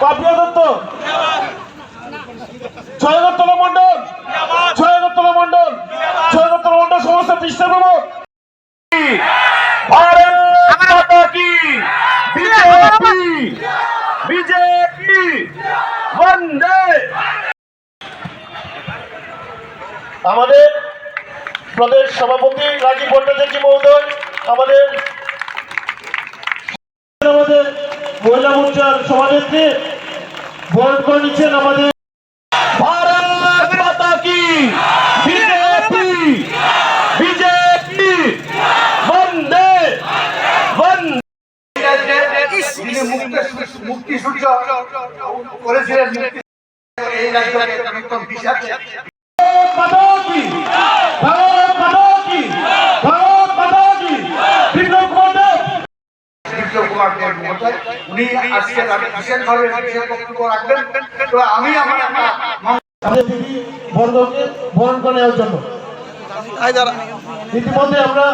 পাপিয়া দত্ত, জয়গতলা মন্ডল, জয়গতলা মন্ডল, জয়গতলা মন্ডল সমস্ত পৃষ্ঠ প্রমুখ। ভারত মাতা কি, বিজেপি, বিজেপি, বন্দে। আমাদের প্রদেশ সভাপতি রাজীব ভট্টাচার্য মহোদয় আমাদের মহিলা মোর্চার সভানেত্রী বরণ করে নিচ্ছেন। আমাদের ভারত মাতা কি, বিজেপি, বিজেপি, বন্দে বন্দে। মুক্তি সূর্য করেছিলেন এই রাজ্যকে একদম বিশাল। ভারত মাতা কি, ভারত মাতা কি, বিপ্লব কুমার দেব মহোদয় উনি আজকে বিশেষভাবে বক্তব্য রাখবেন। তো আমি আমার বর্গকে বরণ করে নেওয়ার জন্য ইতিমধ্যে আমরা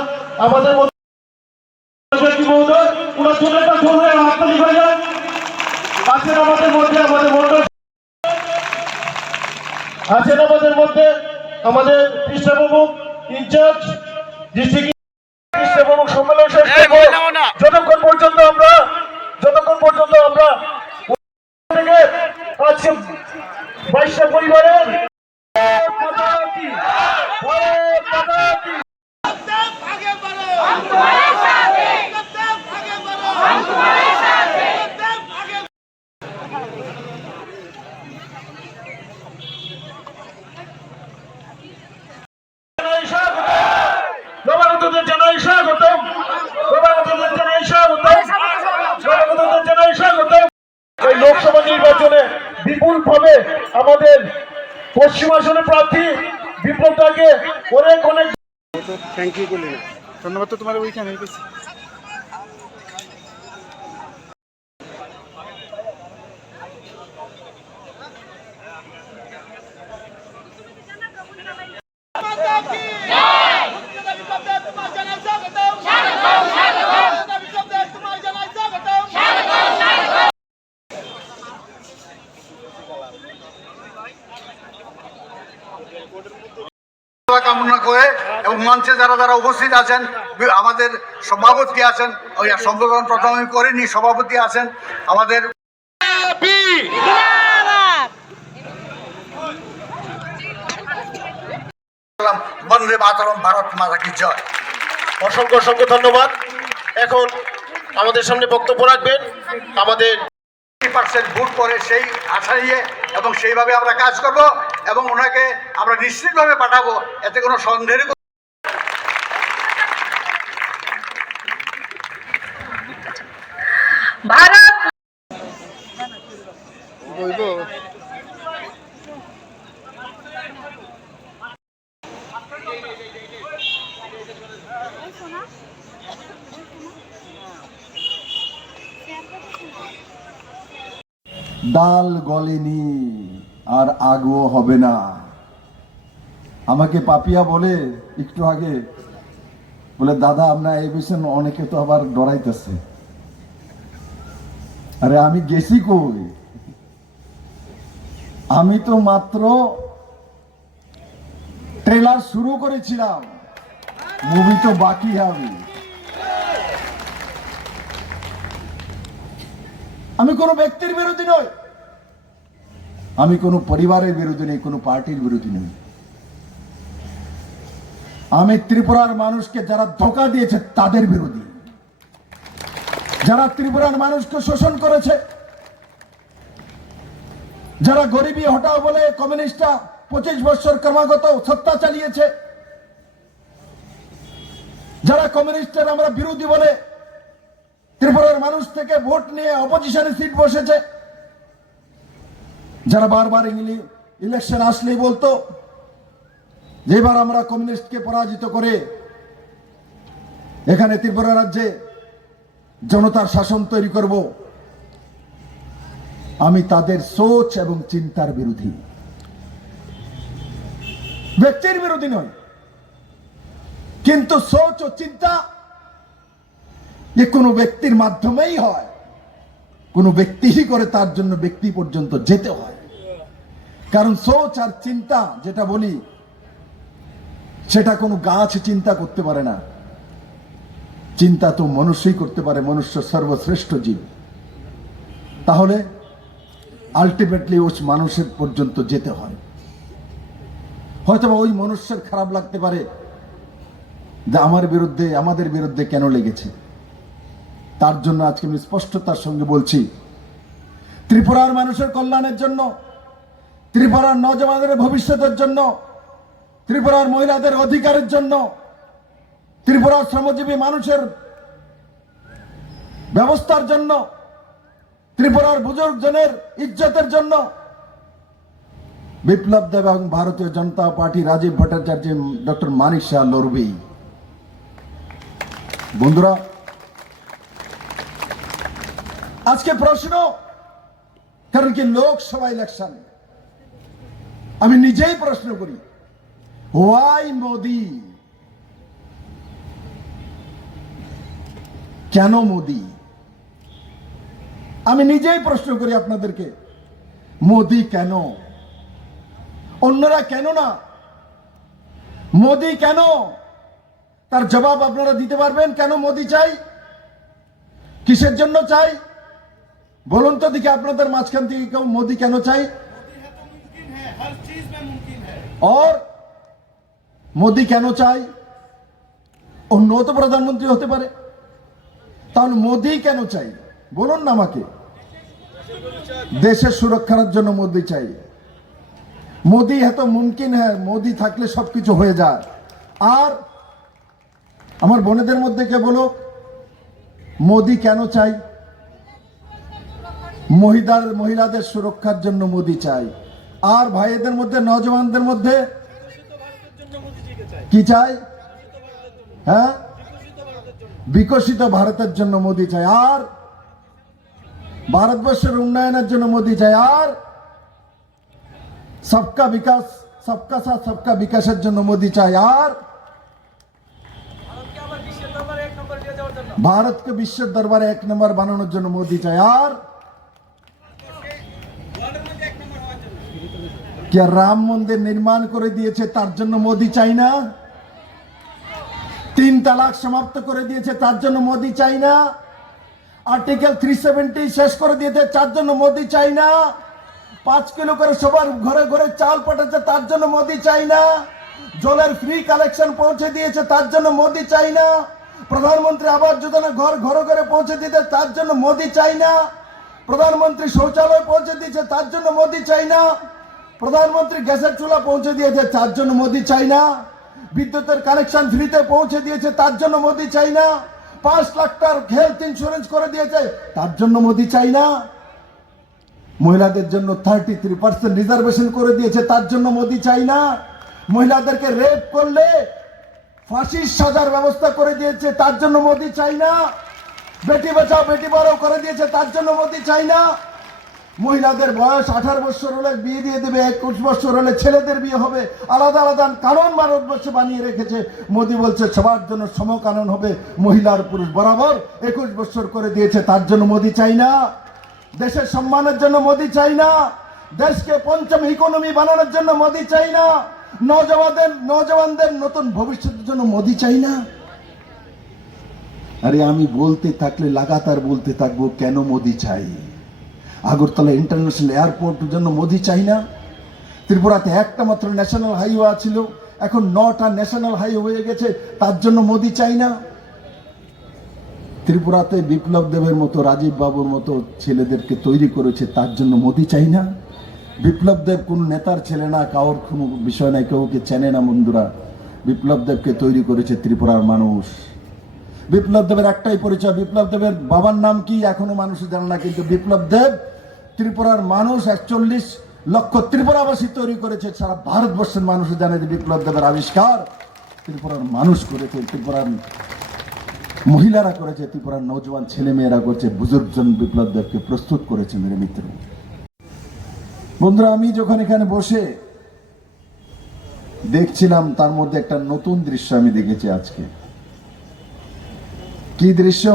আমাদের মহোদয় ওনার জন্য একটা জোরে হাততালি বাজান। আছেন আমাদের মধ্যে আমাদের মন্ডল, আছেন আমাদের মধ্যে আমাদের কৃষ্ণ প্রমুখ ইনচার্জ ডিস্ট্রিক্ট কৃষ্ণ প্রমুখ সম্মেলন শেষ করব যতক্ষণ পর্যন্ত আমরা আজকে 22টা পরিবারের লোকসভা নির্বাচনে বিপুলভাবে আমাদের পশ্চিম আসনের প্রার্থী বিপ্লবটাকে অনেক অনেক থ্যাংক ইউ বলি না, ধন্যবাদ তো তোমার ওইখানে কামনা করে এবং মঞ্চে যারা যারা উপস্থিত আছেন, আমাদের সভাপতি আছেন, সম্বোধন প্রথমে করেনি, সভাপতি আছেন আমাদের বন্দে মাতরম, ভারত মাতা কি জয়। অসংখ্য অসংখ্য ধন্যবাদ। এখন আমাদের সামনে বক্তব্য রাখবেন আমাদের 50% ভোট করে সেই আশা নিয়ে এবং সেইভাবে আমরা কাজ করব এবং ওনাকে আমরা নিশ্চিতভাবে পাঠাবো, এতে কোনো সন্দেহের ভারত ডাল গলেনি আর আগও হবে না। আমাকে পাপিয়া বলে একটু আগে, বলে দাদা আমরা এই বিষয়ে অনেকে তো আবার ডরাইতেছে। আরে আমি গেছি কই? আমি তো মাত্র ট্রেলার শুরু করেছিলাম, মুভি তো বাকি হবে। আমি কোনো ব্যক্তির বিরোধী নই, আমি কোনো পরিবারের বিরোধী নেই, কোনো পার্টির বিরোধী নই। আমি ত্রিপুরার মানুষকে যারা ধোঁকা দিয়েছে তাদের বিরোধী, যারা ত্রিপুরার মানুষকে শোষণ করেছে, যারা গরিবী হটাও বলে কমিউনিস্টরা 25 বছর ক্রমাগত সত্তা চালিয়েছে, যারা কমিউনিস্টের আমরা বিরোধী বলে ত্রিপুরার মানুষ থেকে ভোট নিয়ে অপোজিশনে সিট বসেছে, যারা বারবার ইলেকশন আসলেই বলতো যেবার আমরা কমিউনিস্টকে পরাজিত করে এখানে ত্রিপুরা রাজ্যে জনতার শাসন তৈরি করব, আমি তাদের সোচ এবং চিন্তার বিরোধী, ব্যক্তির বিরোধী নয়। কিন্তু সোচ ও চিন্তা এ কোনো ব্যক্তির মাধ্যমেই হয়, কোনো ব্যক্তিই করে তার জন্য ব্যক্তি পর্যন্ত যেতে হয়। কারণ সোচ আর চিন্তা যেটা বলি, সেটা কোনো গাছ চিন্তা করতে পারে না। চিন্তা তো মনুষ্যই করতে পারে, মনুষ্য সর্বশ্রেষ্ঠ জীব। তাহলে আলটিমেটলি ওই মানুষের পর্যন্ত যেতে হয়। হয়তো ওই মনুষ্যের খারাপ লাগতে পারে যে আমাদের বিরুদ্ধে কেন লেগেছে। তার জন্য আজকে আমি স্পষ্টতার সঙ্গে বলছি, ত্রিপুরার মানুষের কল্যাণের জন্য, ত্রিপুরার নওজওয়ানদের ভবিষ্যতের জন্য, ত্রিপুরার মহিলাদের অধিকারের জন্য, ত্রিপুরার শ্রমজীবী মানুষের ব্যবস্থার জন্য, ত্রিপুরার বুজুর্গজনের ইজ্জতের জন্য বিপ্লব দেব এবং ভারতীয় জনতা পার্টি রাজীব ভট্টাচার্য, ডক্টর মানিক শাহ লড়বেই। বন্ধুরা, আজকে প্রশ্ন, কারণ কি লোকসভা ইলেকশন, আমি নিজেই প্রশ্ন করি, হোয়াই মোদি? কেন মোদি? আমি নিজেই প্রশ্ন করি আপনাদেরকে, মোদি কেন? অন্যরা কেন না? মোদি কেন? তার জবাব আপনারা দিতে পারবেন? কেন মোদি চাই? কিসের জন্য চাই? বলুন তো দেখি আপনাদের মাঝখান থেকে কেউ মোদি কেন চাই? और মোদি কেন চাই? অন্য তো প্রধানমন্ত্রী হতে পারে, তাহলে মোদি কেন চাই বলুন না আমাকে। দেশের সুরক্ষার জন্য মোদি চাই। মোদি এত মুমকিন হ্যাঁ, মোদি থাকলে সবকিছু হয়ে যায়। আর আমার বোনেদের মধ্যে কে বলো মোদি কেন চাই? মহিলাদের সুরক্ষার জন্য মোদি চাই। আর ভাইদের মধ্যে, নওজওয়ানদের মধ্যে কি চাই? হ্যাঁ, বিকশিত ভারতের জন্য মোদি চাই। আর ভারতবর্ষের উন্নয়নের জন্য মোদি চাই। আর সবকা বিকাশ, সবকা সাথ সবকা বিকাশের জন্য মোদি চাই। আর ভারতকে বিশ্বের দরবারে 1 নম্বর বানানোর জন্য মোদি চাই। আর क्या राम मंदिर निर्माण করে দিয়েছে তার জন্য মোদি চাই না? 3 তালাক সমাপ্ত করে দিয়েছে তার জন্য মোদি চাই না? আর্টিকেল 370 শেষ করে দিয়েছে তার জন্য মোদি চাই না? 5 কিলো করে সবার ঘরে ঘরে চাল পাঠাচ্ছে তার জন্য মোদি চাই না? জলের ফ্রি কালেকশন পৌঁছে দিয়েছে তার জন্য মোদি চাই না? প্রধানমন্ত্রী আবাস যোজনা ঘর ঘরে ঘরে পৌঁছে দিতে তার জন্য মোদি চাই না? প্রধানমন্ত্রী শৌচালয় পৌঁছে দিয়েছে তার জন্য মোদি চাই না? প্রধানমন্ত্রী গ্যাসের চুলা পৌঁছে দিয়েছে তার জন্য মোদি চাই না? বিদ্যুতের কানেকশন ফ্রিতে পৌঁছে দিয়েছে তার জন্য মোদি চাই না? 5 লাখ টাকার হেলথ ইন্স্যুরেন্স করে দিয়েছে তার জন্য মোদি চাই না? মহিলাদের জন্য 33% রিজার্ভেশন করে দিয়েছে তার জন্য মোদি চাই না? মহিলাদেরকে রেপ করলে ফাঁসির সাজার ব্যবস্থা করে দিয়েছে তার জন্য মোদি চাই না? বেটি বাঁচাও বেটি পড়াও করে দিয়েছে তার জন্য মোদি চাই না? মহিলাদের বয়স 18 বছর হলে বিয়ে দিয়ে দেবে, 21 বছর হলে ছেলেদের বিয়ে হবে, আলাদা আলাদা কানুন ভারতবর্ষে বানিয়ে রেখেছে। মোদি বলছে সবার জন্য সমকানুন হবে, মহিলার পুরুষ বরাবর 21 বছর করে দিয়েছে তার জন্য মোদি চাই না? দেশের সম্মানের জন্য মোদি চাই না? দেশকে পঞ্চম ইকোনমি বানানোর জন্য মোদি চাই না? নওজওয়ানদের নতুন ভবিষ্যতের জন্য মোদি চাই না? আরে আমি বলতে থাকলে লাগাতার বলতে থাকবো কেন মোদি চাই। আগরতলা ইন্টারন্যাশনাল এয়ারপোর্টের জন্য মোদি চাই না? ত্রিপুরাতে একটা মাত্র ন্যাশনাল হাইওয়ে ছিল, এখন 9টা ন্যাশনাল হাইওয়ে হয়ে গেছে, তার জন্য মোদি চাই না? ত্রিপুরাতে বিপ্লব দেবের মতো, রাজীব বাবুর মতো ছেলেদেরকে তৈরি করেছে তার জন্য মোদি চাই না? বিপ্লব দেব কোন নেতার ছেলে না, কারোর কোনো বিষয় নাই, কেউকে চেনে না বন্ধুরা। বিপ্লব দেবকে তৈরি করেছে ত্রিপুরার মানুষ। বিপ্লব দেবের একটাই পরিচয়, বিপ্লব দেবের বাবার নাম কি এখনো মানুষ জানে না, কিন্তু বিপ্লব দেব ত্রিপুরার মানুষ 41 লক্ষ ত্রিপুরাবাসী তৈরি করেছে। সারা ভারতবর্ষের মানুষ জানে যে বিপ্লব দেবের আবিষ্কার ত্রিপুরার মানুষ করেছে, ত্রিপুরার মহিলারা করেছে, ত্রিপুরার নৌজওয়ান ছেলে মেয়েরা করেছে, বুজুর্গজন বিপ্লব দেবকে প্রস্তুত করেছে। মেরে মিত্র বন্ধুরা, আমি যখন এখানে বসে দেখছিলাম তার মধ্যে একটা নতুন দৃশ্য আমি দেখেছি আজকে। কি দৃশ্য?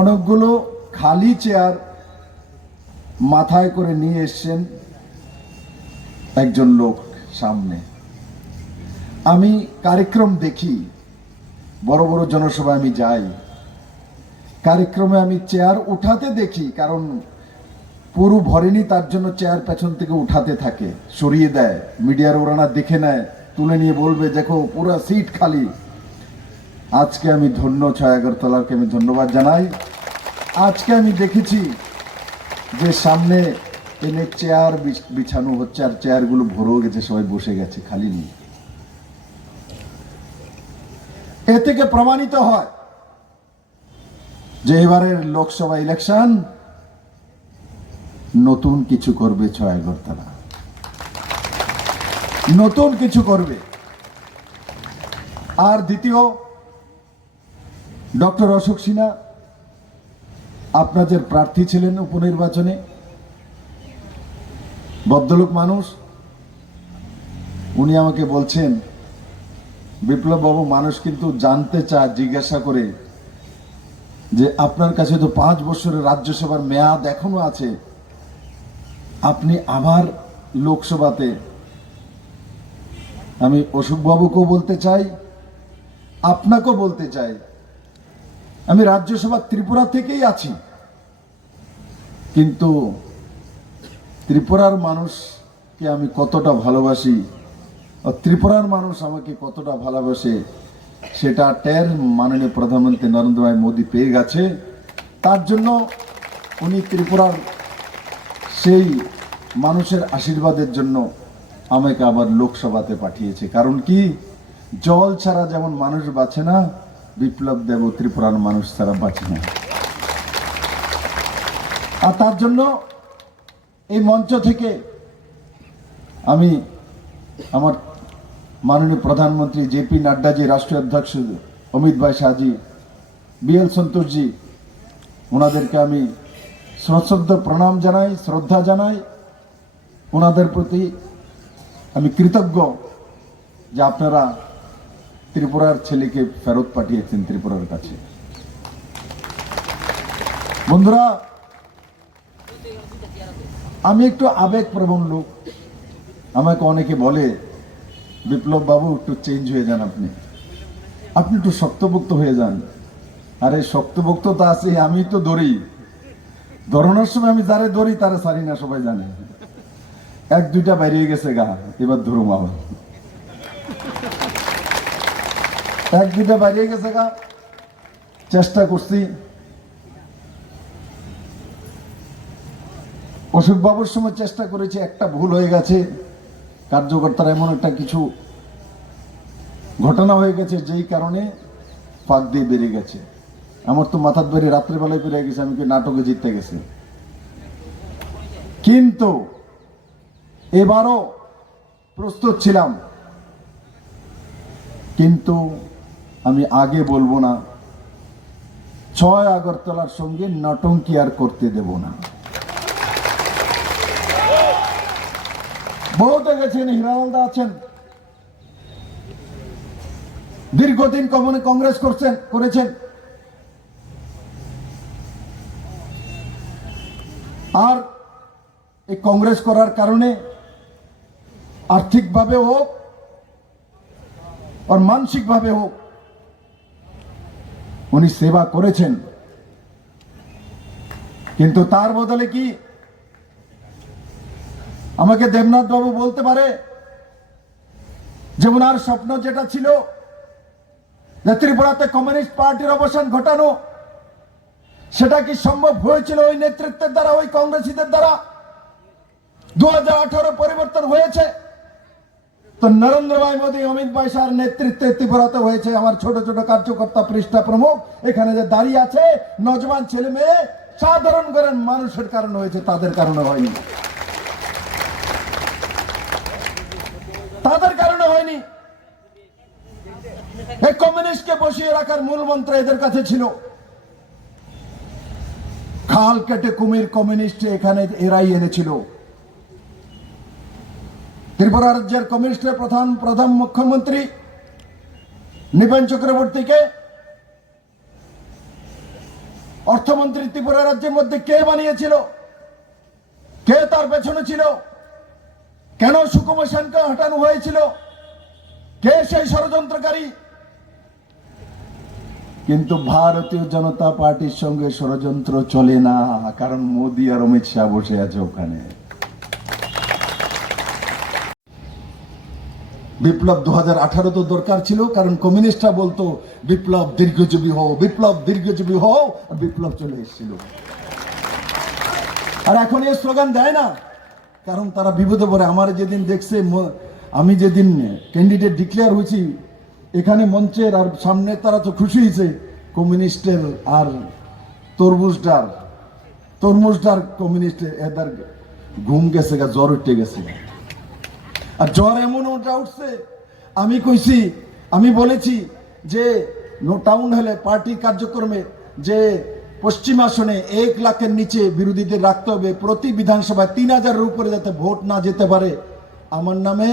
অনেকগুলো খালি চেয়ার মাথায় করে নিয়ে এসছেন একজন লোক সামনে। আমি কার্যক্রম দেখি, বড় বড় জনসভায় আমি যাই, কার্যক্রমে আমি চেয়ার উঠাতে দেখি, কারণ পুরো ভরেনি, তার জন্য চেয়ার পেছন থেকে উঠাতে থাকে, সরিয়ে দেয়, মিডিয়ার ওরানা দেখে নেয়, তুলে নিয়ে বলবে দেখো পুরো সিট খালি। আজকে আমি ধন্য, 6 আগরতলাকে আমি ধন্যবাদ জানাই। আজকে আমি দেখেছি যে সামনে এনে চেয়ার বিছানো হচ্ছে, আর চেয়ারগুলো ভরেও গেছে, সবাই বসে গেছে, খালি নেই। এ থেকে প্রমাণিত হয় যে এবারের লোকসভা ইলেকশন নতুন কিছু করবে 6 আগরতলা, নতুন কিছু করবে। আর দ্বিতীয়, ডক্টর অশোক সিনহা আপনাদের প্রার্থী ছিলেন উপনির্বাচনে, ভদ্রলোক মানুষ। উনি আমাকে বলছেন, বিপ্লব বাবু, মানুষ কিন্তু জানতে চায়, জিজ্ঞাসা করে যে আপনার কাছে তো 5 বছরের রাজ্যসভার মেয়াদ এখনো আছে, আপনি আবার লোকসভাতে। আমি অশোক বাবুকেও বলতে চাই, আপনাকেও বলতে চাই, আমি রাজ্যসভা ত্রিপুরা থেকেই আছি, কিন্তু ত্রিপুরার মানুষকে আমি কতটা ভালোবাসি, ত্রিপুরার মানুষ আমাকে কতটা ভালোবাসে, সেটা টের মাননীয় প্রধানমন্ত্রী নরেন্দ্র ভাই মোদী পেয়ে গেছে। তার জন্য উনি ত্রিপুরার সেই মানুষের আশীর্বাদের জন্য আমাকে আবার লোকসভাতে পাঠিয়েছে। কারণ কি, জল ছাড়া যেমন মানুষ বাঁচে না, বিপ্লব দেব ত্রিপুরার মানুষ ছাড়া বাঁচে না। আর তার জন্য এই মঞ্চ থেকে আমি আমার মাননীয় প্রধানমন্ত্রী জেপি নাড্ডাজি, রাষ্ট্রীয় অধ্যক্ষ অমিত ভাই শাহজি, বিএল সন্তোষজি, ওনাদেরকে আমি সশ্রদ্ধ প্রণাম জানাই, শ্রদ্ধা জানাই। ওনাদের প্রতি আমি কৃতজ্ঞ যে আপনারা ত্রিপুরার ছেলেকে ফেরত পাঠিয়েছেন ত্রিপুরার কাছে। বন্ধুরা, আমি একটু আবেগপ্রবণ লোক। আমাকে অনেকে বলে, বিপ্লব বাবু একটু চেঞ্জ হয়ে যান, আপনি একটু শক্তপোক্ত হয়ে যান। আরে শক্তপোক্ততা আছে, আমি তো দৌড়ি, দৌড়ানোর সময় আমি যারে দৌড়ি তারে সারি না, সবাই জানে। 1-2টা বাইরে গেছে গা, এবার ধরুম আবার 1-2টা বাইরে গেছে গা। চেষ্টা করছি, অশোক বাবুর সময় চেষ্টা করেছি, একটা ভুল হয়ে গেছে, কার্যকর্তার এমন একটা কিছু ঘটনা হয়ে গেছে যেই কারণে ফাঁক দিয়ে বেড়ে গেছে। আমার তো মাথার ধরে রাত্রেবেলায় পেরে গেছে, আমি কি নাটকে জিততে গেছি। কিন্তু এবারও প্রস্তুত ছিলাম, কিন্তু আমি আগে বলবো না, 6 আগরতলার সঙ্গে নটঙ্কি আর করতে দেব না। বহুত গেছেন, হিরানন্দা আছেন, দীর্ঘদিন কংগ্রেস করেছেন, আর এই কংগ্রেস করার কারণে আর্থিকভাবে হোক আর মানসিকভাবে হোক উনি সেবা করেছেন। কিন্তু তার বদলে কি আমাকে দেবনাথ বাবু বলতে পারে যে ওনার স্বপ্ন যেটা ছিল যে ত্রিপুরাতে কমিউনিস্ট পার্টির অবসান ঘটানো, সেটা কি সম্ভব হয়েছিল ওই নেতৃত্বের দ্বারা, ওই কংগ্রেসীদের দ্বারা? 2018 পরিবর্তন হয়েছে তো নরেন্দ্র ভাই মোদী, অমিত ভাই শাহর নেতৃত্বে ত্রিপুরাতে হয়েছে। আমার ছোট ছোট কার্যকর্তা, পৃষ্ঠা প্রমুখ এখানে যে দাঁড়িয়ে আছে, নজওয়ান ছেলে মেয়ে, সাধারণ ঘরের মানুষের কারণে হয়েছে, তাদের কারণে হয়নি, তাদের কারণে হয়নি। এই কমিউনিস্টকে বসিয়ে রাখার মূল মন্ত্র এদের কাছে ছিল। খাল কেটে কুমির কমিউনিস্ট এখানে এরাই এনেছিল। ত্রিপুরা রাজ্যের কমিউনিস্টের প্রধান মুখ্যমন্ত্রী নৃপেন চক্রবর্তীকে অর্থমন্ত্রী ত্রিপুরা রাজ্যের মধ্যে কে বানিয়েছিল? কে তার পেছনে ছিল? কেন সুকুমার সেনকে হটানো হয়েছিল? কে সেই ষড়যন্ত্রকারী? কিন্তু ভারতীয় জনতা পার্টির সঙ্গে ষড়যন্ত্র চলে না, কারণ মোদী আর অমিত শাহ বসে আছে ওখানে। বিপ্লব 2018 তো দরকার ছিল, কারণ কমিউনিস্টরা বলতো বিপ্লব দীর্ঘজীবী হও, বিপ্লব দীর্ঘজীবী হও, আর বিপ্লব চলে এসেছিল। আর এখন এই স্লোগান দেয় না, কারণ তারা বিপদে পড়ে। আমার যেদিন দেখছে, আমি যেদিন ক্যান্ডিডেট ডিক্লেয়ার হয়েছি এখানে মঞ্চের আর সামনে, তারা তো খুশি হয়েছে কমিউনিস্টের আর তরমুজদার কমিউনিস্টের এদের ঘুম গেছে গা, জ্বর উঠে গেছে। আর জ্বর এমন ওটা উঠছে, আমি বলেছি যে টাউন হলে পার্টি কার্যক্রমে যে পশ্চিম আসনে 1 লাখের নিচে বিরোধীদের রাখতে হবে, প্রতি বিধানসভায় 3000-এর উপরে যাতে ভোট না যেতে পারে। আমার নামে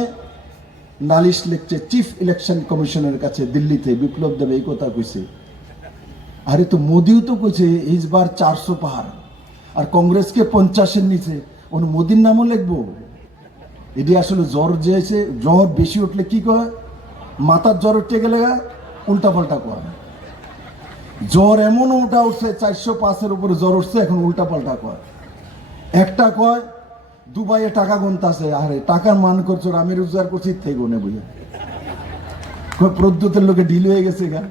নালিশ লিখছে চিফ ইলেকশন কমিশনের কাছে দিল্লিতে। বিপ্লব দেব এই কথা কইছে। আরে তো মোদিও তো কইছে এইবার 400 পার, আর কংগ্রেসকে 50-এর নিচে, ওন মোদির নামও লিখবো? এটি আসলে জ্বর যেছে, জ্বর বেশি উঠলে কি কয়, মাথার জ্বর উঠতে গেলে উল্টা পাল্টা কয়। জ্বর এমন উল্টা উঠছে, 405-এর উপরে জ্বর উঠছে, এখন উল্টা পাল্টা কয়। একটা কয় দুবাইয়ে টাকা গুনতাছে, আরে টাকার মান করছো, আমি রোজগার করছি থেকে গুনে বুঝে। প্রদ্যুতের লোকে ডিল হয়ে গেছে গা,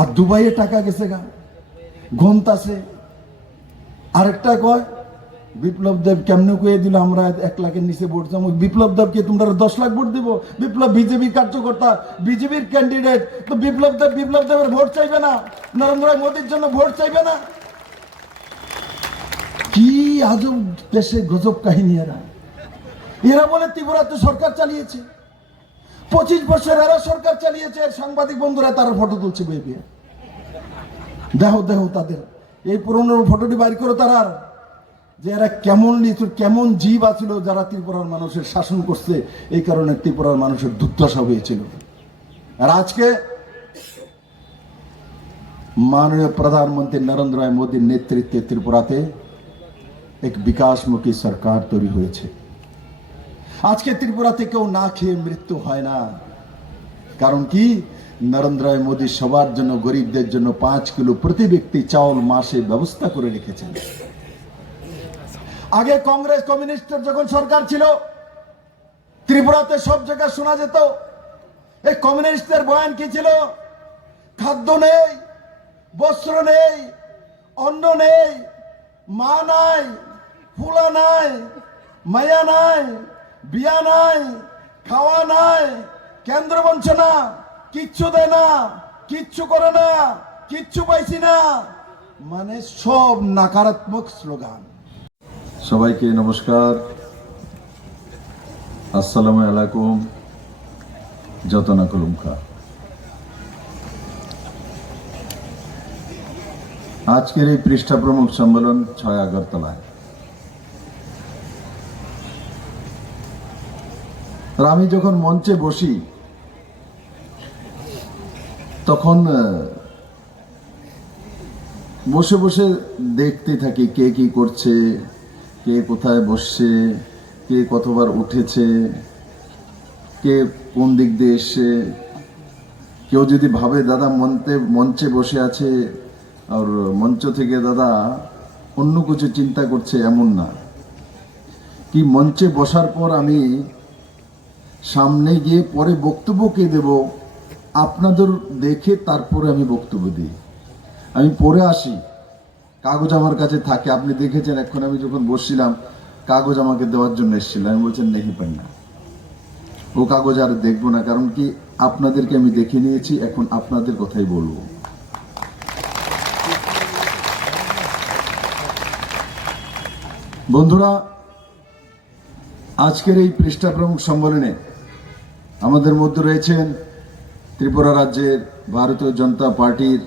আর দুবাইয়ে টাকা গেছে গা, ঘুমতাছে। আরেকটা কয় বিপ্লব দেব কেমনে কয়ে দিল আমরা 1 লাখের নিচে ভোট যাবো। বিপ্লব দেবকে তোমরা 10 লাখ ভোট দিব? বিপ্লব বিজেপি কার্যকর্তা, বিজেপির ক্যান্ডিডেট, তো বিপ্লব দেবের ভোট চাইবে না? নরেন্দ্র মোদীর জন্য ভোট চাইবে না? কি আজব দেশে গজব কাহিনী। এরা বলে ত্রিপুরাতে সরকার চালিয়েছে, 25 বছর এরা সরকার চালিয়েছে। সাংবাদিক বন্ধুরা তারা ফটো তুলছে বেবি, দেহ তাদের এই পুরনো ফটোটি বাইর করো তারা, যে এরা কেমন জীব আছিল যারা ত্রিপুরার মানুষের শাসন করছে। এই কারণে ত্রিপুরার মানুষের দুর্দশা হয়েছিল। আর আজকে মাননীয় প্রধানমন্ত্রী নরেন্দ্র মোদীর নেতৃত্বে ত্রিপুরাতে এক বিকাশমুখী সরকার তৈরি হয়েছে। আজকে ত্রিপুরাতে কেউ না খেয়ে মৃত্যু হয় না। কারণ কি, নরেন্দ্র মোদী সবার জন্য, গরিবদের জন্য 5 কিলো প্রতি ব্যক্তি চাউল মাসে ব্যবস্থা করে রেখেছেন। আগে কংগ্রেস কমিউনিস্টের যখন সরকার ছিল, ত্রিপুরাতে সব জায়গায় শোনা যেত এই কমিউনিস্টদের বয়ান কি ছিল? খাদ্য নেই, বস্ত্র নেই, অন্ন নেই, মা নাই, ফুলা নাই, মায়া নাই, বিয়া নাই, খাওয়া নাই, কেন্দ্র বঞ্চনা, কিচ্ছু দেয় না, কিচ্ছু করে না, কিচ্ছু পাইছি না, মানে সব নকারাত্মক স্লোগান। সবাইকে নমস্কার, আসসালামু আলাইকুম, যতনা কলুমকা। আজকের এই পৃষ্ঠা প্রমুখ সম্মেলন 6 আগরতলায়। আর আমি যখন মঞ্চে বসি তখন বসে বসে দেখতে থাকি কে কি করছে, কে কোথায় বসছে, কে কতবার উঠেছে, কে কোন দিক দিয়ে এসছে। কেউ যদি ভাবে দাদা মঞ্চে বসে আছে আর মঞ্চ থেকে দাদা অন্য কিছু চিন্তা করছে, এমন না। কি মঞ্চে বসার পর আমি সামনে গিয়ে পরে বক্তব্য কে দেব আপনাদের দেখে তারপরে আমি বক্তব্য দিই। আমি পড়ে আসি, কাগজ আমার কাছে থাকে। আপনি দেখেছেন এখন আমি যখন বসছিলাম কাগজ আমাকে দেওয়ার জন্য এসেছিল, আমি বলছেন নেই পাই না, ও কাগজ আর দেখবো না। কারণ কি, আপনাদেরকে আমি দেখে নিয়েছি, এখন আপনাদের কথাই বলবো। বন্ধুরা, আজকের এই পৃষ্ঠা প্রমুখ সম্মেলনে আমাদের মধ্যে রয়েছেন ত্রিপুরা রাজ্যের ভারতীয় জনতা পার্টির